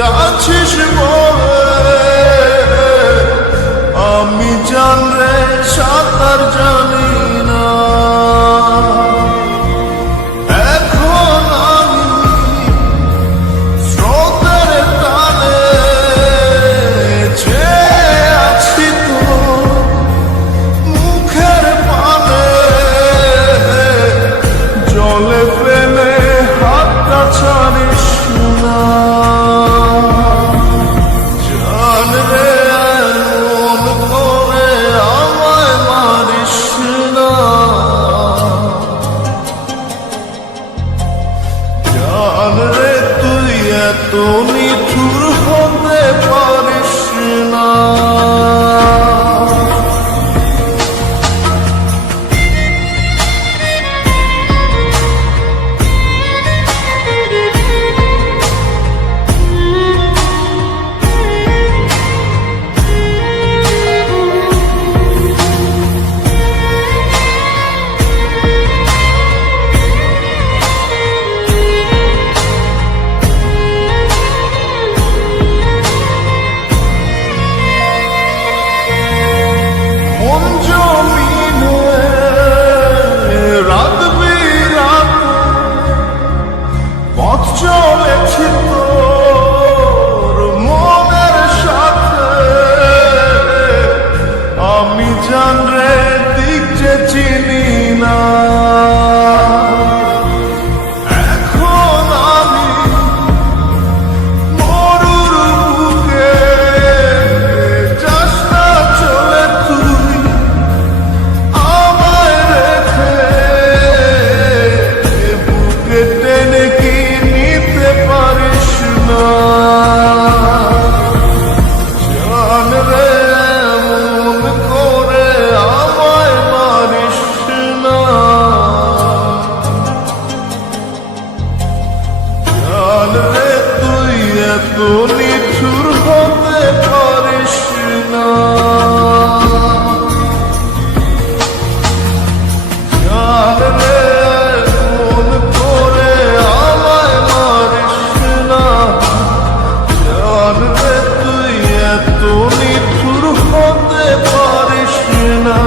আছিস বলে আমি জানলে সাঁতার জানি না। এখন আমি স্রোতের টানে চেয়ে আছি তোর মুখের পানে, জলে ফেলে হাতটা ছাড়িস না। জান রে এমন করে আমায় মারিস না। জান রে তুই এত নিঠুর হতে পারিস না। মন জমিন হয়ে রাত বিরাত পথ চলেছি তোর মনের সাথে। আমি জান রে দিক যে চিনি না। এখন আমি মরুর বুকে, যাস না চলে তুই আমায় রেখে। বুকে টেনে কি নিতে পারিস না। জান রে এমন করে আমায় মারিস না। জান রে তুই এত নিঠুর হতে পারিস না। জান রে এমন করে আমায় মারিস না। জান রে তুই এত নিঠুর হতে পারিস না।